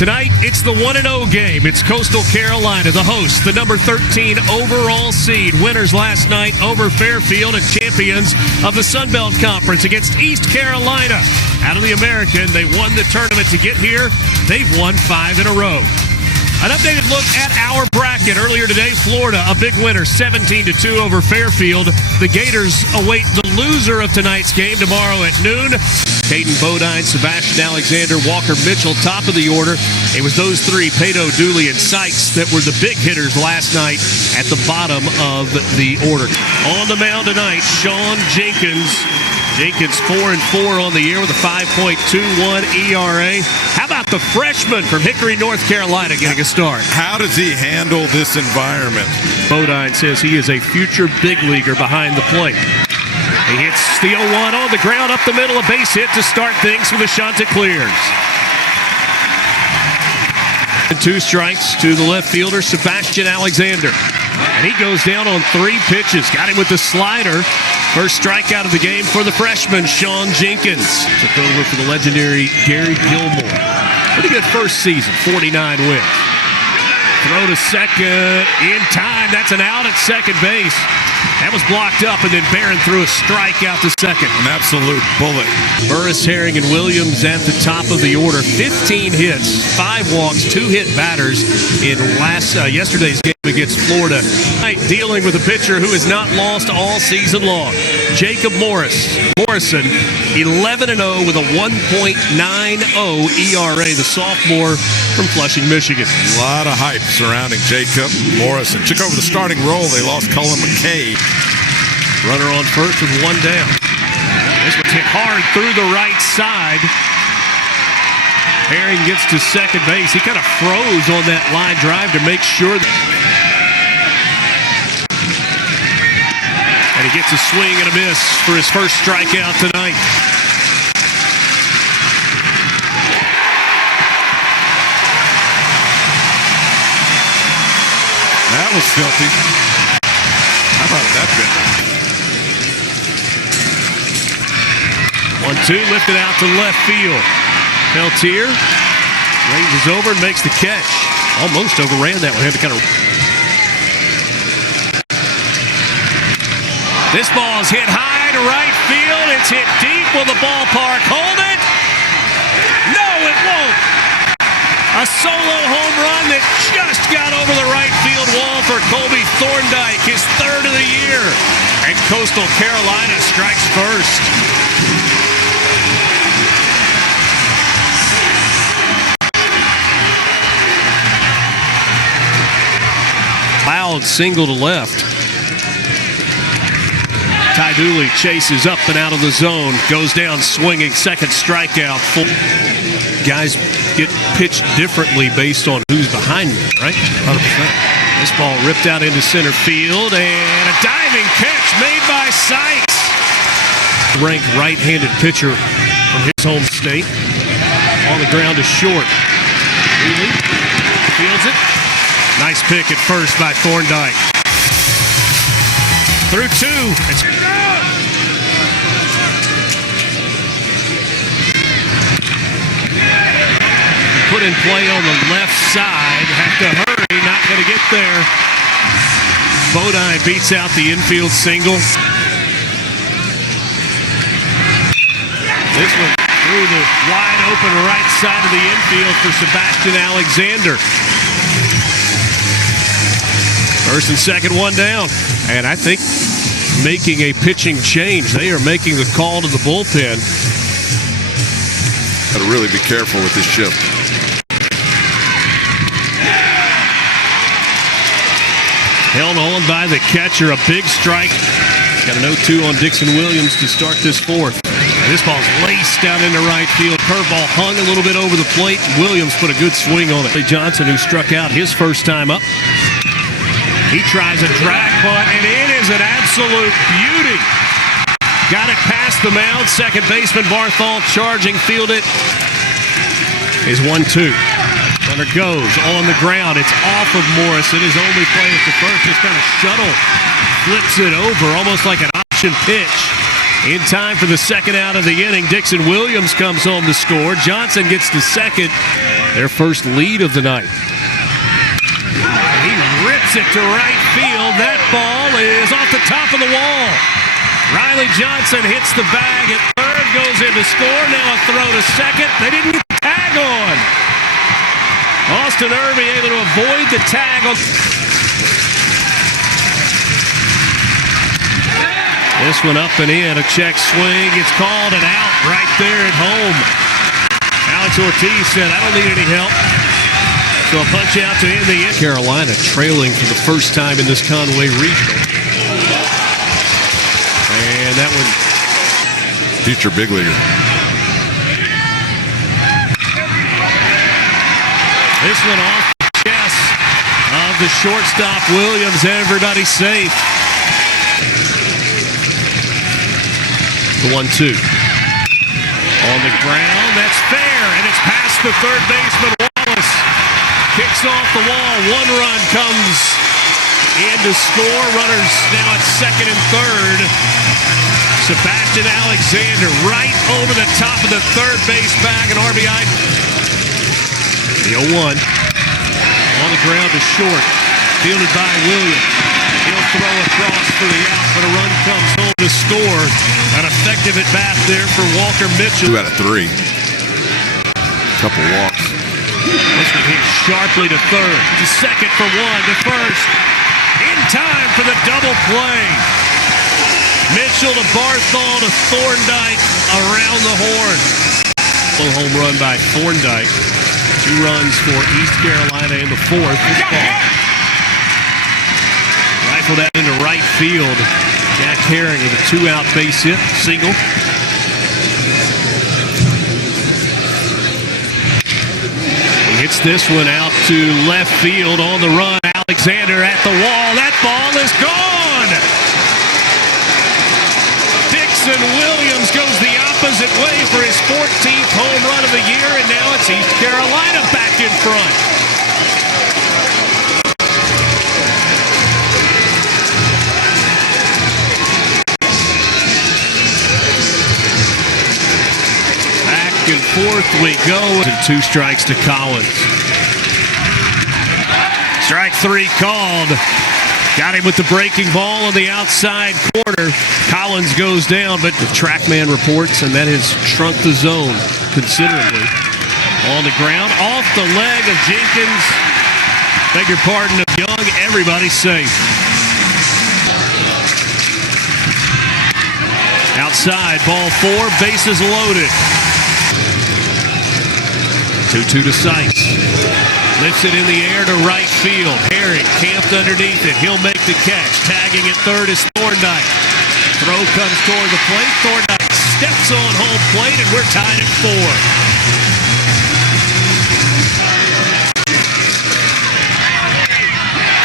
Tonight, it's the 1-0 game. It's Coastal Carolina, the host, the number 13 overall seed. Winners last night over Fairfield and champions of the Sun Belt Conference against East Carolina. Out of the American, they won the tournament to get here. They've won 5 in a row. An updated look at our bracket. Earlier today, Florida, a big winner, 17-2 over Fairfield. The Gators await the loser of tonight's game tomorrow at noon. Caden Bodine, Sebastian Alexander, Walker Mitchell, top of the order. It was those three, Pato, Dooley, and Sykes, that were the big hitters last night at the bottom of the order. On the mound tonight, Sean Jenkins. Jenkins 4-4 on the year with a 5.21 ERA. How about the freshman from Hickory, North Carolina, getting a start? How does he handle this environment? Bodine says he is a future big leaguer behind the plate. He hits the 0-1 on the ground up the middle, a base hit to start things for the Chanticleers. And 2 strikes to the left fielder, Sebastian Alexander. And he goes down on 3 pitches. Got him with the slider. First strikeout of the game for the freshman, Sean Jenkins. Took over for the legendary Gary Gilmore. Pretty good first season, 49 wins. Throw to second in time. That's an out at second base. That was blocked up, and then Barron threw a strikeout to second. An absolute bullet. Burris, Herring, and Williams at the top of the order. 15 hits, 5 walks, 2 hit batters in yesterday's game against Florida. Dealing with a pitcher who has not lost all season long. Jacob Morrison, 11-0 with a 1.90 ERA. The sophomore from Flushing, Michigan. A lot of hype surrounding Jacob Morrison. Took over the starting role. They lost Cullen McKay. Runner on first with 1 down. This one's hit hard through the right side. Herring gets to second base. He kind of froze on that line drive to make sure and he gets a swing and a miss for his first strikeout tonight. That was filthy. How about that been? 1-2, lifted out to left field. Peltier ranges over and makes the catch. Almost overran that one. Had to kind of. This ball is hit high to right field. It's hit deep. Will the ballpark hold it? No, it won't. A solo home run that just got over the right field wall for Colby Thorndike, his 3rd of the year. And Coastal Carolina strikes first. Loud single to left. Ty Dooley chases up and out of the zone. Goes down swinging. Second strikeout. Guys get pitched differently based on who's behind them, right? 100%. This ball ripped out into center field. And a diving catch made by Sykes. Ranked right-handed pitcher from his home state. On the ground is short. Dooley fields it. Nice pick at first by Thorndike. Through 2. It's put in play on the left side. Have to hurry. Not going to get there. Bodine beats out the infield single. This one through the wide open right side of the infield for Sebastian Alexander. First and second, 1 down. And I think making a pitching change. They are making the call to the bullpen. Got to really be careful with this shift. Held on by the catcher. A big strike. Got an 0-2 on Dixon Williams to start this 4th. And this ball's laced out into right field. Curveball hung a little bit over the plate. Williams put a good swing on it. Johnson, who struck out his first time up. He tries a drag bunt, and it is an absolute beauty. Got it past the mound. Second baseman Barthol charging, field it. Is 1-2. Runner goes on the ground. It's off of Morrison. His only play at the first. Just kind of shuttle. Flips it over, almost like an option pitch. In time for the second out of the inning, Dixon Williams comes home to score. Johnson gets to second. Their first lead of the night. He rips it to right field. That ball is off the top of the wall. Riley Johnson hits the bag at third, goes in to score. Now a throw to second. They didn't get the tag on. Austin Irby able to avoid the tag on. This one up and in, a check swing. It's called and out right there at home. Alex Ortiz said, I don't need any help. So a punch out to end the inning. Carolina trailing for the first time in this Conway regional. And that one. Future big leaguer. This one off the chest of the shortstop Williams. Everybody safe. The 1-2. On the ground, that's fair, and it's past the third baseman, Wallace. Kicks off the wall, one run comes in to score. Runners now at second and third. Sebastian Alexander right over the top of the third base bag, an RBI. The 0-1. On the ground to short, fielded by Williams. He'll throw across for the out, but a run comes home to score. An effective at bat there for Walker Mitchell. 2 out of 3. Couple walks. This one hit sharply to third, to second for one, to first. In time for the double play. Mitchell to Barthol to Thorndike around the horn. Home run by Thorndike. 2 runs for East Carolina in the fourth. This ball rifled out into right field. Jack Herring with a 2-out base hit, single. He hits this one out to left field on the run. Alexander at the wall. That ball is gone. Dixon Williams goes the opposite way for his 14th home run of the year, and now it's East Carolina back in front. And forth we go. And 2 strikes to Collins. Strike 3 called. Got him with the breaking ball on the outside corner. Collins goes down, but the TrackMan reports, and that has shrunk the zone considerably. On the ground, off the leg of Jenkins. Beg your pardon of Young. Everybody's safe. Outside, ball 4, bases loaded. 2-2 to Sykes. Lifts it in the air to right field. Herring camped underneath it. He'll make the catch. Tagging at third is Thorndike. Throw comes toward the plate. Thorndike steps on home plate, and we're tied at 4.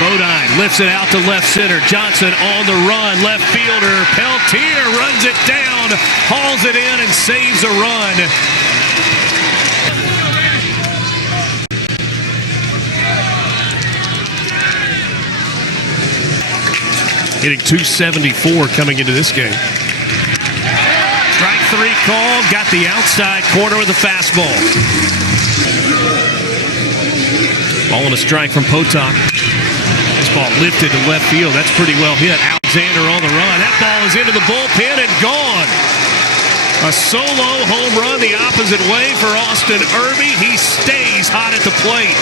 Bodine lifts it out to left center. Johnson on the run. Left fielder Peltier runs it down, hauls it in, and saves a run. Hitting .274 coming into this game. Strike 3 called. Got the outside corner with a fastball. Ball and a strike from Potok. This ball lifted to left field. That's pretty well hit. Alexander on the run. That ball is into the bullpen and gone. A solo home run the opposite way for Austin Irby. He stays hot at the plate.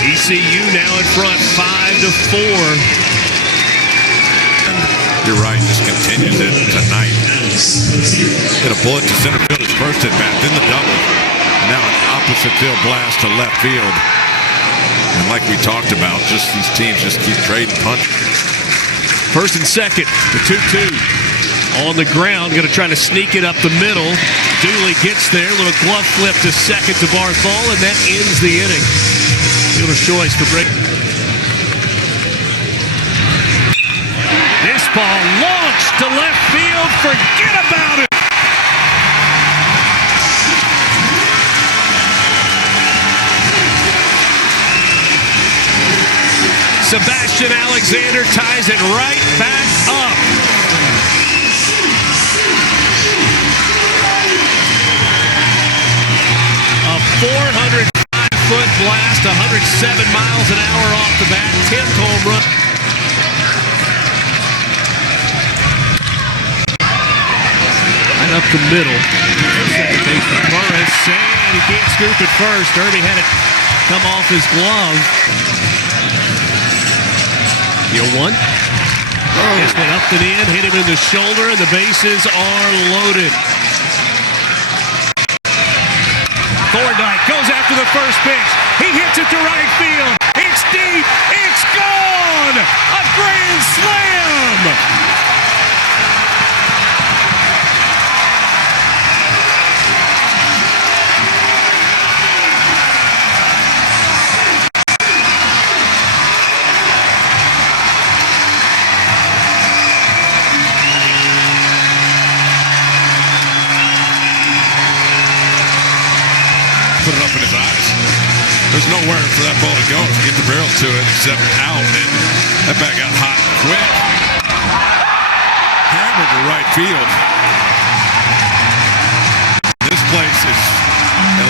ECU now in front, 5-4. You're right, just continues it tonight. Hit a bullet to center field, his first at bat, then the double. Now an opposite field blast to left field. And like we talked about, just these teams just keep trading punch. First and second, the 2-2. On the ground, going to try to sneak it up the middle. Dooley gets there, little glove flip to second to Barthol, and that ends the inning. Fielder's choice for break. This ball launched to left field. Forget about it. Sebastian Alexander ties it right back up. miles an hour off the bat, 10th home run. Right up the middle. Second baseman Burris, and he can't scoop it first. Irby had it come off his glove. 0-1. This one up and in, hit him in the shoulder, and the bases are loaded. Thorndike goes after the first pitch. He hits it to right field. It's deep. It's gone. A grand slam. Put it up in his eyes. There's nowhere for that ball to go to get the barrel to it except out, and that bat got hot quick. Hammered to right field. This place is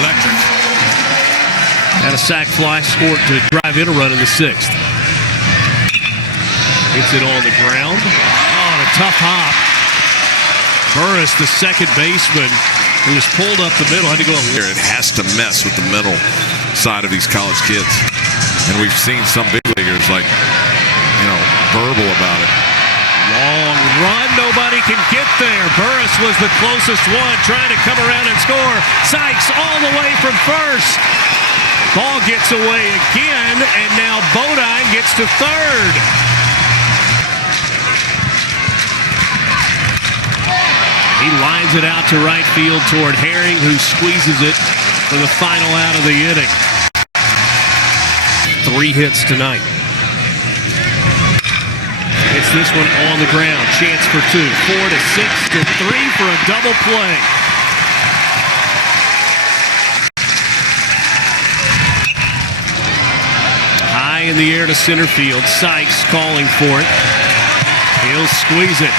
electric. Had a sac fly, scored to drive in a run in the 6th. Hits it on the ground. Oh, and a tough hop. Burris, the second baseman, who was pulled up the middle, had to go. It has to mess with the mental side of these college kids. And we've seen some big leaguers verbal about it. Long run, nobody can get there. Burris was the closest one, trying to come around and score. Sykes all the way from first. Ball gets away again, and now Bodine gets to third. He lines it out to right field toward Herring, who squeezes it for the final out of the inning. 3 hits tonight. It's this one on the ground. Chance for 2. 4 to 6 to 3 for a double play. High in the air to center field. Sykes calling for it. He'll squeeze it.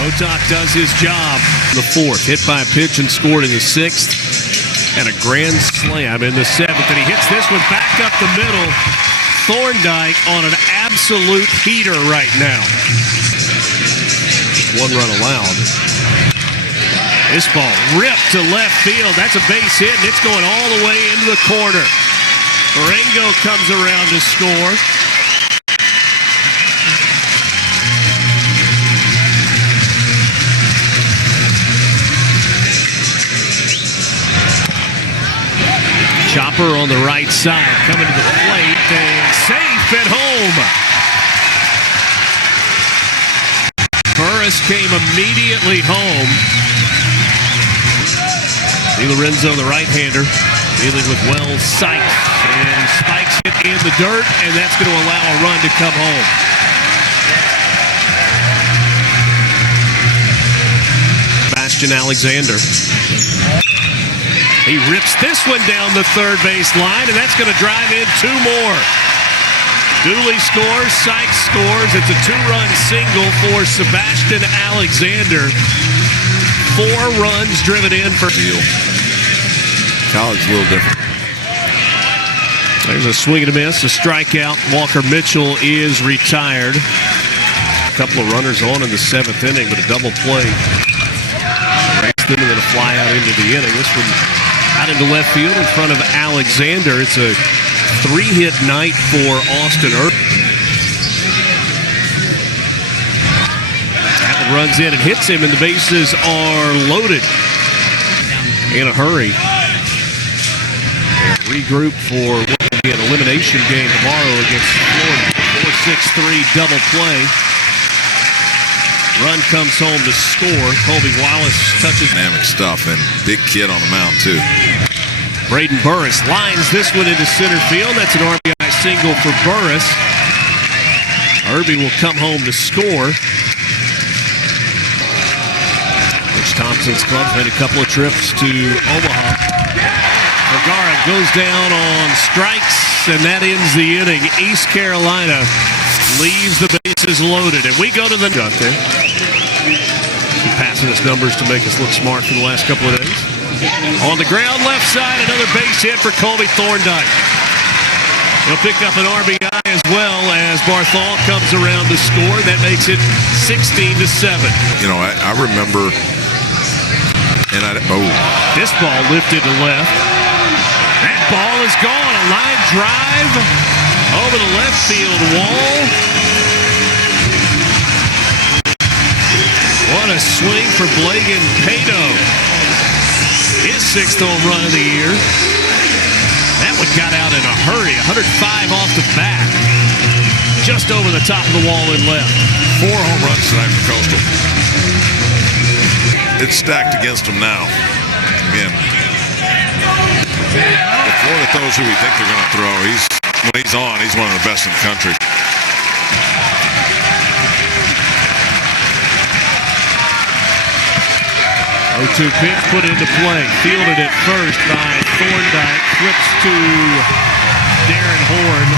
Otok does his job. The 4th, hit by a pitch and scored in the 6th. And a grand slam in the 7th. And he hits this one back up the middle. Thorndike on an absolute heater right now. 1 run allowed. This ball ripped to left field. That's a base hit, and it's going all the way into the corner. Marengo comes around to score. Chopper on the right side, coming to the plate, and safe at home. Burris came immediately home. DiLorenzo, the right-hander, dealing with Wells Sykes, and he spikes it in the dirt, and that's going to allow a run to come home. Sebastian Alexander. He rips this one down the third base line, and that's going to drive in 2 more. Dooley scores, Sykes scores. It's a 2-run single for Sebastian Alexander. 4 runs driven in for college, a little different. There's a swing and a miss, a strikeout. Walker Mitchell is retired. A couple of runners on in the 7th inning, but a double play. Race them and then a fly out into the inning. This one out into left field in front of Alexander. It's a 3-hit night for Austin Irby. That one runs in and hits him, and the bases are loaded. In a hurry. And regroup for what will be an elimination game tomorrow against Florida. 4-6-3 double play. Run comes home to score. Colby Wallace touches. Dynamic stuff, and big kid on the mound, too. Braden Burris lines this one into center field. That's an RBI single for Burris. Irby will come home to score. Coach Thompson's club made a couple of trips to Omaha. Vergara goes down on strikes, and that ends the inning. East Carolina leaves the bases loaded, and we go to the out there. Passing us numbers to make us look smart for the last couple of days. On the ground left side, another base hit for Colby Thorndike. He'll pick up an RBI as well as Barthol comes around to score. That makes it 16-7. You know, I remember, This ball lifted to left. That ball is gone. A line drive over the left field wall. What a swing for Blagan Pato. His 6th home run of the year. That one got out in a hurry. 105 off the bat. Just over the top of the wall and left. 4 home runs tonight for Coastal. It's stacked against them now. Again, if Florida throws who we think they're going to throw, when he's on, he's one of the best in the country. O2 pitch put into play. Fielded at first by Thorndike. Flips to Darren Horn.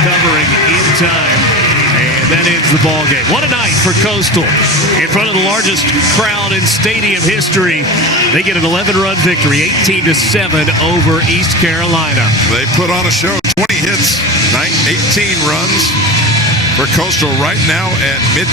Covering in time. And that ends the ball game. What a night for Coastal. In front of the largest crowd in stadium history. They get an 11-run victory, 18-7 over East Carolina. They put on a show. 20 hits, 18 runs for Coastal right now at mid